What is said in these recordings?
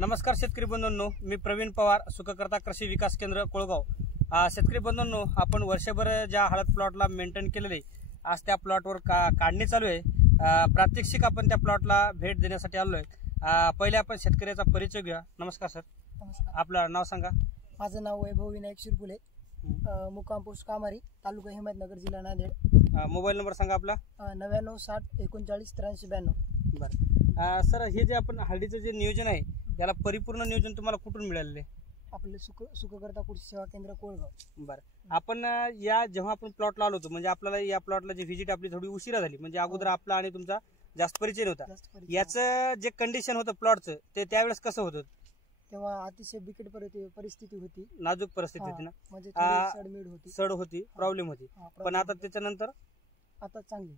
नमस्कार शेतकरी बंधूंनो, मी प्रवीण पवार, सुखकर्ता कृषी विकास केंद्र कोळगाव। शेतकरी बंधूंनो, आपण वर्षभर ज्या हळद प्लॉटला मेंटेन केलेले, आज त्या प्लॉटवर काढणी चालू आहे। प्रात्यक्षिक आपण त्या प्लॉटला भेट देण्यासाठी आलोय। पहिले आपण शेतकऱ्याचा परिचय घेऊया। नमस्कार सर। नमस्कार। आपलं नाव सांगा। माझं नाव वैभव विनायक शिरपुले, मुक्काम पोस्ट कामारी, तालुका हिमायतनगर, जिल्हा नांदेड। मोबाईल नंबर सांगा आपला। 99 60 39 83 92। बरं सर, हे जे आपण हळदीचं जे नियोजन आहे, याला परिपूर्ण नियोजन तुम्हाला कुठून मिळालेले? आपले सुखकर्ता कृषी सेवा केंद्र कोळगाव। बरं, आपण जेव्हा आपण प्लॉटला आलो होतो, म्हणजे आपल्याला या प्लॉटला जी व्हिजिट आपली थोडी उशिरा झाली, म्हणजे अगोदर आपला आणि तुमचा जास्त परिचय नव्हता। याचं जे कंडिशन होतं प्लॉटचं, ते त्यावेळेस कसं होतं? तेव्हा अतिशय बिकट परिस्थिती होती, नाजूक परिस्थिती होती ना, म्हणजे सड होती, प्रॉब्लेम होती। पण आता त्याच्यानंतर आता चांगली।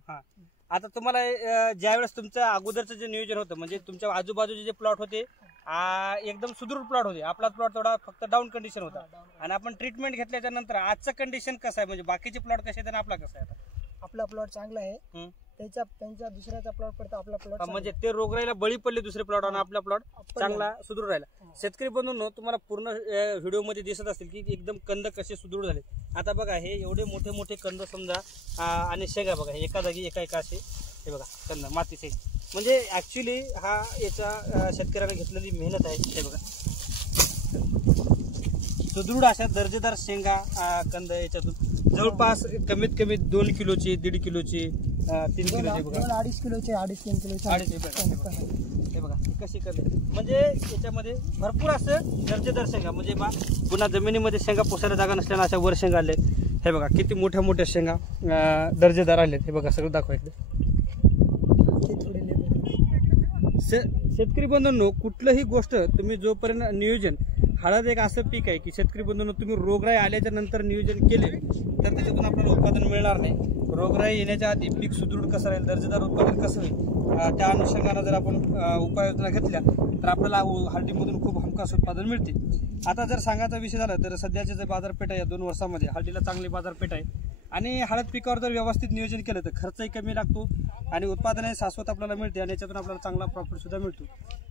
आता तुम्हाला ज्यावेळेस तुमचं अगोदरचं जे नियोजन होतं, म्हणजे तुमच्या आजूबाजूचे जे प्लॉट होते एकदम सुदृढ प्लॉट होते, आपला प्लॉट थोडा फक्त डाऊन कंडिशन होता, आणि आपण ट्रीटमेंट घेतल्याच्या नंतर आजचं कंडिशन कसं आहे, म्हणजे बाकीचे प्लॉट कसे आहेत आणि आपला कसा आहे? आपला प्लॉट चांगला आहे, त्यांच्या दुसऱ्याचा प्लॉट पडता आपला प्लॉट, म्हणजे ते रोगराईला बळी पडले दुसरे प्लॉट, आणि आपला प्लॉट चांगला सुदृढ राहिला। शेतकरी बंधूंनो, तुम्हाला पूर्ण व्हिडिओ मध्ये दिसत असेल की एकदम कंद कसे सुदृढ झाले। आता बघा, हे एवढे मोठे मोठे कंद समजा, आणि शेंगा बघा, एका जागी एका असे, हे बघा कंद मातीचे, म्हणजे ऍक्च्युली हा याचा शेतकऱ्याने घेतलेली मेहनत आहे। हे बघा, सुदृढ अशा दर्जेदार शेंगा, कंद याच्यातून जवळपास कमीत कमी 2 किलोची, 1.5 किलोची, 3 किलोची, बघा 2.5 किलोचे, 2.5-3 किलोचे, हे बघा कशी करते, म्हणजे याच्यामध्ये भरपूर असं दर्जेदार शेंगा, म्हणजे पुन्हा जमिनीमध्ये शेंगा पोसायला जागा नसल्यानं अशा वर शेंगा आले। हे बघा किती मोठ्या मोठ्या शेंगा दर्जेदार आलेत। हे बघा सगळं दाखवायचं। शेतकरी बंधूंनो, कुठलंही गोष्ट तुम्ही जोपर्यंत नियोजन, हळद एक असं पीक आहे की शेतकरी बंधूंनो, तुम्ही रोगराई आल्याच्या नंतर नियोजन केले तर त्याच्यातून आपल्याला उत्पादन मिळणार नाही। रोगराई येण्याच्या आधी पीक सुदृढ कसं राहील, दर्जेदार उत्पादन कसं होईल, त्या अनुषंगाने जर आपण उपाययोजना घेतल्या तर आपल्याला हळदीमधून खूप हमखास उत्पादन मिळते। आता जर सांगायचा विषय झाला तर सध्याचे जे बाजारपेठ आहे, या 2 वर्षामध्ये हळदीला चांगली बाजारपेठ आहे, आणि हळद पिकावर जर व्यवस्थित नियोजन केलं तर खर्चही कमी लागतो आणि उत्पादनही शाश्वत आपल्याला मिळते, आणि याच्यातून आपल्याला चांगला प्रॉफिट सुद्धा मिळतो।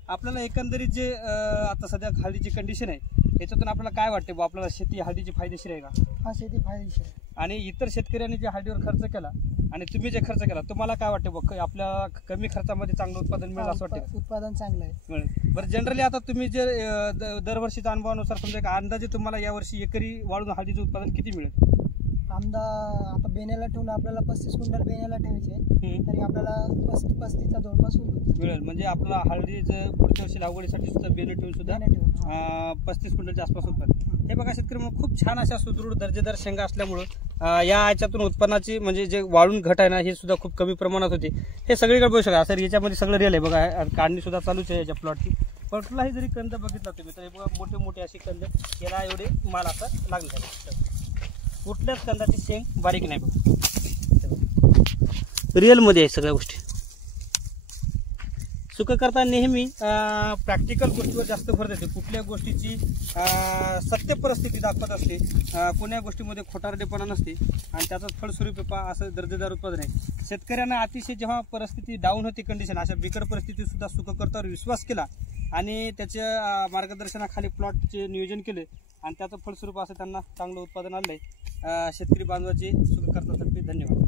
आपल्याला एकंदरीत जे आता सध्या हळदीची कंडिशन आहे, याच्यातून आपल्याला काय वाटते, आपल्याला शेती हळदीची फायदेशीर आहे का? हा, शेती फायदेशीर आहे। आणि इतर शेतकऱ्यांनी जे हळदीवर खर्च केला आणि तुम्ही जे खर्च केला, तुम्हाला काय वाटते, आपल्याला कमी खर्चामध्ये चांगलं उत्पादन मिळेल असं वाटतं? उत्पादन चांगलं आहे। बरं, जनरली आता तुम्ही जे दरवर्षीच्या अनुभवानुसार समजा एक अंदाजे तुम्हाला यावर्षी एकरी वाळून हळदीचं उत्पादन किती मिळेल? आता बेण्याला ठेवून आपल्याला 35 क्विंटल बेण्याला ठेवायचे, तरी आपल्याला 35चा जवळपास मिळेल। म्हणजे आपला हळदीचं पुढच्या वर्षी लागवडीसाठी सुद्धा बेणे ठेवून सुद्धा 35 क्विंटलच्या आसपास उत्पादन। हे बघा शेतकरी, खूप छान अशा सुदृढ दर्जेदार शेंगा असल्यामुळं या याच्यातून उत्पन्नाची म्हणजे जे वाळून घट आहे ना, हे सुद्धा खूप कमी प्रमाणात होते। हे सगळीकडे बघू शकता सर, याच्यामध्ये सगळं रिअल आहे। बघा, काढणी सुद्धा चालूच आहे याच्या प्लॉटची। कुठलाही जरी कंद बघितला तुम्ही तर बघा, मोठे मोठे असे कंद, याला एवढे माल असा लागले आहे, कुठल्याच कंदाची शेंग बारीक नाही। बघा, रिअलमध्ये आहे सगळ्या गोष्टी। सुखकर्ता नेहमी प्रॅक्टिकल गोष्टीवर जास्त भर देते, कुठल्या गोष्टीची सत्य परिस्थिती दाखवत असते, कोण्या गोष्टीमध्ये खोटारडेपणा नसते, आणि त्याचं फळस्वरूप असं दर्जेदार उत्पादन आहे। शेतकऱ्यांना अतिशय जेव्हा परिस्थिती डाऊन होती, कंडिशन, अशा बिकट परिस्थितीत सुद्धा सुखकर्तावर विश्वास केला आणि त्याच्या मार्गदर्शनाखाली प्लॉटचे नियोजन केले, आणि त्याचं फळस्वरूप असं त्यांना चांगलं उत्पादन आलंय। शेतकरी बांधवाचे सुखकर्तातर्फे धन्यवाद।